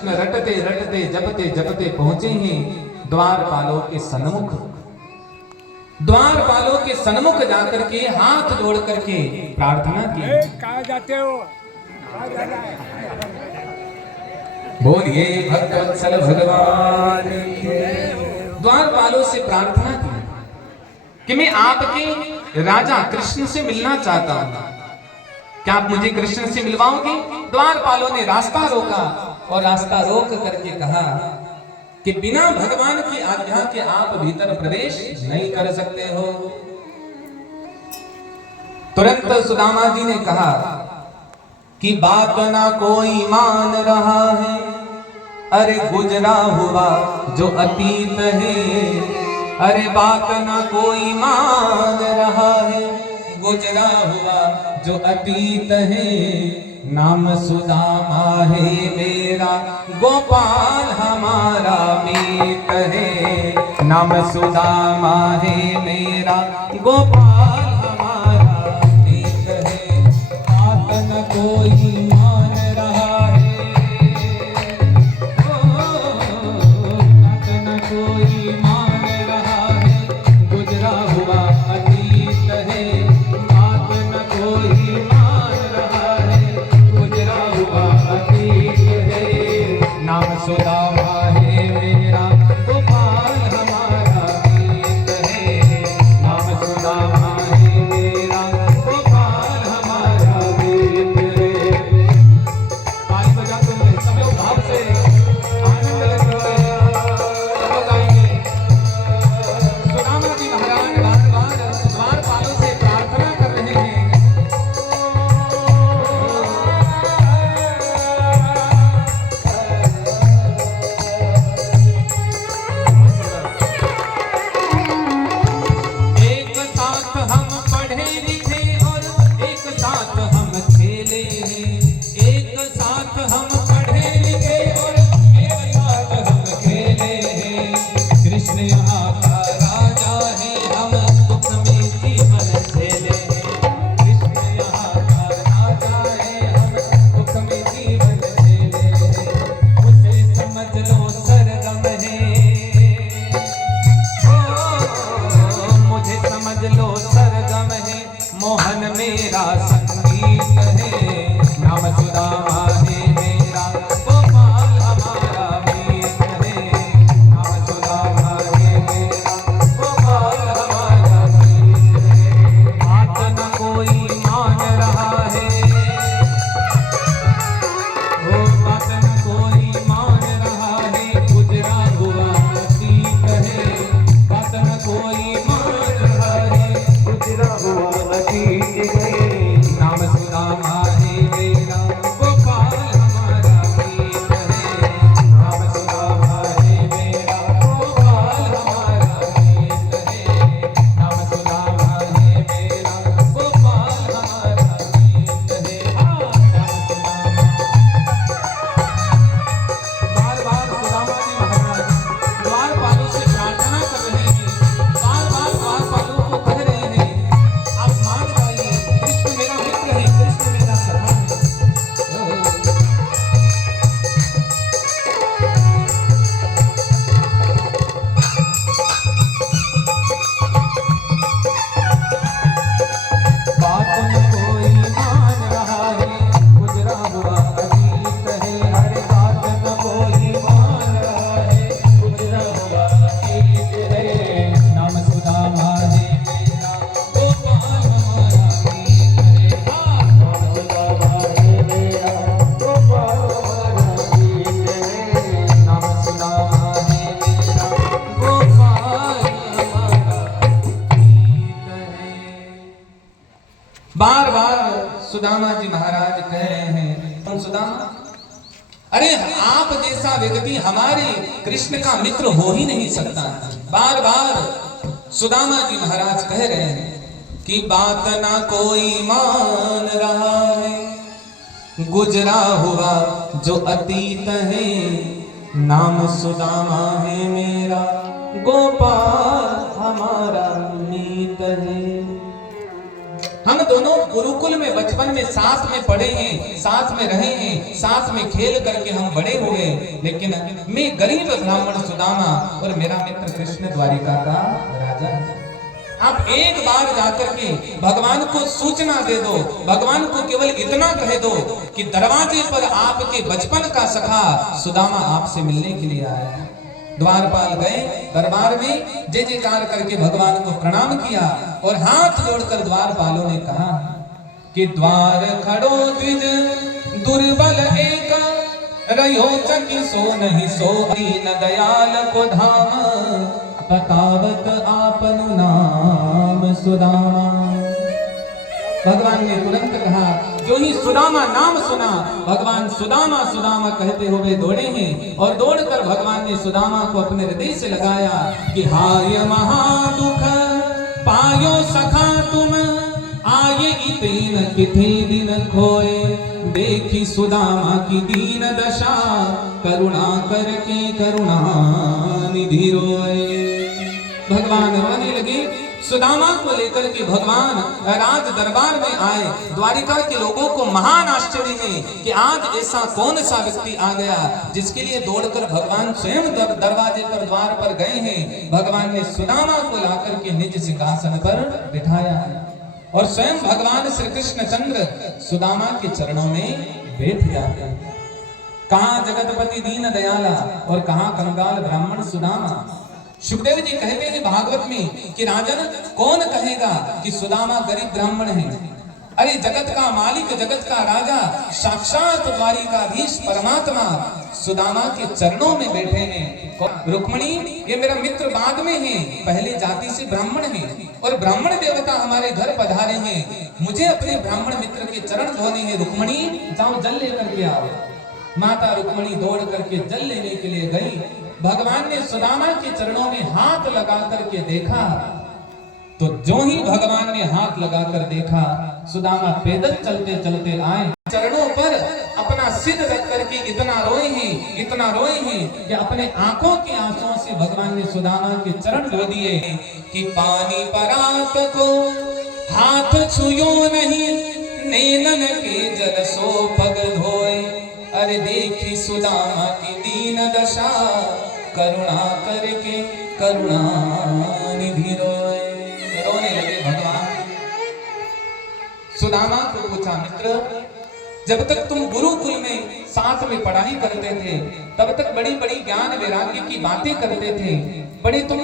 कृष्ण रटते रटते जपते जपते पहुंचे हैं द्वारपालों के सन्मुख। द्वारपालों के सन्मुख जाकर के हाथ जोड़ करके प्रार्थना की। कहाँ जाते हो? कहाँ जा रहा है? बोलिए भक्तवत्सल भगवान की। द्वारपालों से प्रार्थना की कि मैं आपके राजा कृष्ण से मिलना चाहता हूं, क्या आप मुझे कृष्ण से मिलवाओगे? द्वारपालों ने रास्ता रोका और रास्ता रोक करके कहा कि बिना भगवान की आज्ञा के आप भीतर प्रवेश नहीं कर सकते हो। तुरंत सुदामा जी ने कहा कि बात ना कोई मान रहा है, अरे गुजरा हुआ जो अतीत है, अरे बात ना कोई मान रहा है, गुजरा हुआ जो अतीत है, नाम सुदामा है मेरा, गोपाल हमारा मीत है, नाम सुदामा है मेरा, गोपाल हमारा मीत है, बात न कोई मान रहा है, बात न कोई मान रहा है, गुजरा हुआ अतीत है, बात न कोई मान रहा है, गुजरा हुआ अतीत है, नाम सुदामा है मेरा, गोपाल हमारा मीत है, नाम सुदामा है मेरा, गोपाल हमारा मीत है। ताली बजाते हुए सब लोग भाव से आनंद लेते हुए सब लोग गाएंगे। सुदामा जी महाराज बार बार द्वारपालों से प्रार्थना कर रहे हैं। एक साथ हम पढ़े लिखे और एक साथ हम खेले हैं, एक साथ हम पढ़े लिखे और एक साथ हम खेले हैं, कृष्ण यहाँ का राजा है, हम दुख में जीवन झेले हैं, कृष्ण यहाँ का राजा है, हम दुख में जीवन झेले हैं, उसे समझ लो सरगम है, मुझे समझ लो सरगम है, मोहन मेरा संगीत है, नाम सुदामा है मेरा, गोपाल हमारा मीत है, नाम सुदामा है मेरा, गोपाल हमारा मीत है, बात न कोई मान रहा है, ओ बात न कोई मान रहा है, गुजरा हुआ अतीत है, बात न कोई मान रहा है, गुजरा हुआ अतीत है, नाम सुदामा है मेरा, गोपाल हमारा मीत है, नाम सुदामा है मेरा, गोपाल हमारा मीत है, नाम सुदामा है मेरा, गोपाल हमारा मीत है। हाँ, नाम सुदामा। बार बार सुदामा जी महाराज द्वारपालों से प्रार्थना कर रहे हैं, बार बार द्वारपालों को कह रहे हैं, आप मान जाइए, कृष्ण मेरा मित्र है, कृष्ण मेरा सखा है। बात न कोई मान रहा है, गुजरा हुआ अतीत है, अरे बात न कोई मान रहा है, गुजरा हुआ अतीत है, नाम सुदामा है मेरा, गोपाल हमारा मीत है, नाम सुदामा है मेरा, गोपाल हमारा मीत है, नाम सुदामा है मेरा, गोपाल हमारा मीत है। बार बार सुदामा जी महाराज कह रहे हैं, तुम सुदामा, अरे आप जैसा व्यक्ति हमारे कृष्ण का मित्र हो ही नहीं सकता। बार बार सुदामा जी महाराज कह रहे हैं कि बात ना कोई मान रहा है, गुजरा हुआ जो अतीत है, नाम सुदामा है मेरा, गोपाल हमारा मीत है। हम दोनों गुरुकुल में बचपन में साथ में पढ़े हैं, साथ में रहे हैं, साथ में खेल करके हम बड़े हुए, लेकिन मैं गरीब ब्राह्मण सुदामा और मेरा मित्र कृष्ण द्वारिका का राजा है। आप एक बार जाकर के भगवान को सूचना दे दो, भगवान को केवल इतना कह दो कि दरवाजे पर आपके बचपन का सखा सुदामा आपसे मिलने के लिए आया है। द्वारपाल गए दरबार में, जय जयकार करके भगवान को प्रणाम किया और हाथ जोड़कर द्वारपालों ने कहा कि द्वार खड़ो द्विज दुर्बल एक, रहो चकी सो नहीं सो, दीन दयाल को धाम, बतावत आपनु नाम सुदामा। भगवान ने तुरंत कहा, जो ही सुदामा नाम सुना, भगवान सुदामा सुदामा कहते हुए दौड़े हैं और दौड़कर भगवान ने सुदामा को अपने हृदय से लगाया कि हाय महादुख पायो सखा तुम, आये इतने किथे दिन खोए, देखी सुदामा की दीन दशा, करुणा करके करुणा निधि रोए। भगवान रोने लगे। सुदामा को लेकर के भगवान राज दरबार में आए। द्वारिका के लोगों को महान आश्चर्य है कि आज ऐसा कौन सा व्यक्ति आ गया जिसके लिए दौड़कर भगवान स्वयं दरवाजे पर द्वार पर गए हैं। भगवान ने सुदामा को लाकर के निज सिंहासन पर बिठाया है और स्वयं भगवान श्री कृष्ण चंद्र सुदामा के चरणों में बैठ जाते हैं। कहाँ जगतपति दीन दयाला और कहाँ कंगाल ब्राह्मण सुदामा। सुखदेव जी कहते हैं भागवत में कि राजन कौन कहेगा कि सुदामा गरीब ब्राह्मण है। अरे जगत का मालिक, जगत का राजा, साक्षात द्वारिकाधीश परमात्मा सुदामा के चरणों में बैठे हैं। रुक्मणी ये मेरा मित्र बाद में है, पहले जाति से ब्राह्मण है और ब्राह्मण देवता हमारे घर पधारे हैं, मुझे अपने ब्राह्मण मित्र के चरण धोने हैं। रुक्मणी जाओ जल लेकर के आओ। माता रुक्मणी दौड़ करके जल लेने के लिए गई। भगवान ने सुदामा के चरणों में हाथ लगा करके देखा, तो जो ही भगवान ने हाथ लगाकर देखा, सुदामा पैदल चलते चलते आए, चरणों पर अपना सिर रख करके इतना रोए हैं कि अपने आंखों के आंसुओं से भगवान ने सुदामा के चरण धो दिए कि पानी परात को हाथ छुयो नहीं, नैनन के जल सो पग धोए। अरे देखी सुदामा की दीन दशा, करुणा करके करुणा निधि रोए। रोने लगे भगवान। सुदामा को पूछा, मित्र जब तक तुम गुरुकुल में साथ में पढ़ाई करते थे तब तक बड़ी बड़ी ज्ञान वैराग्य की बातें करते थे, बड़े तुम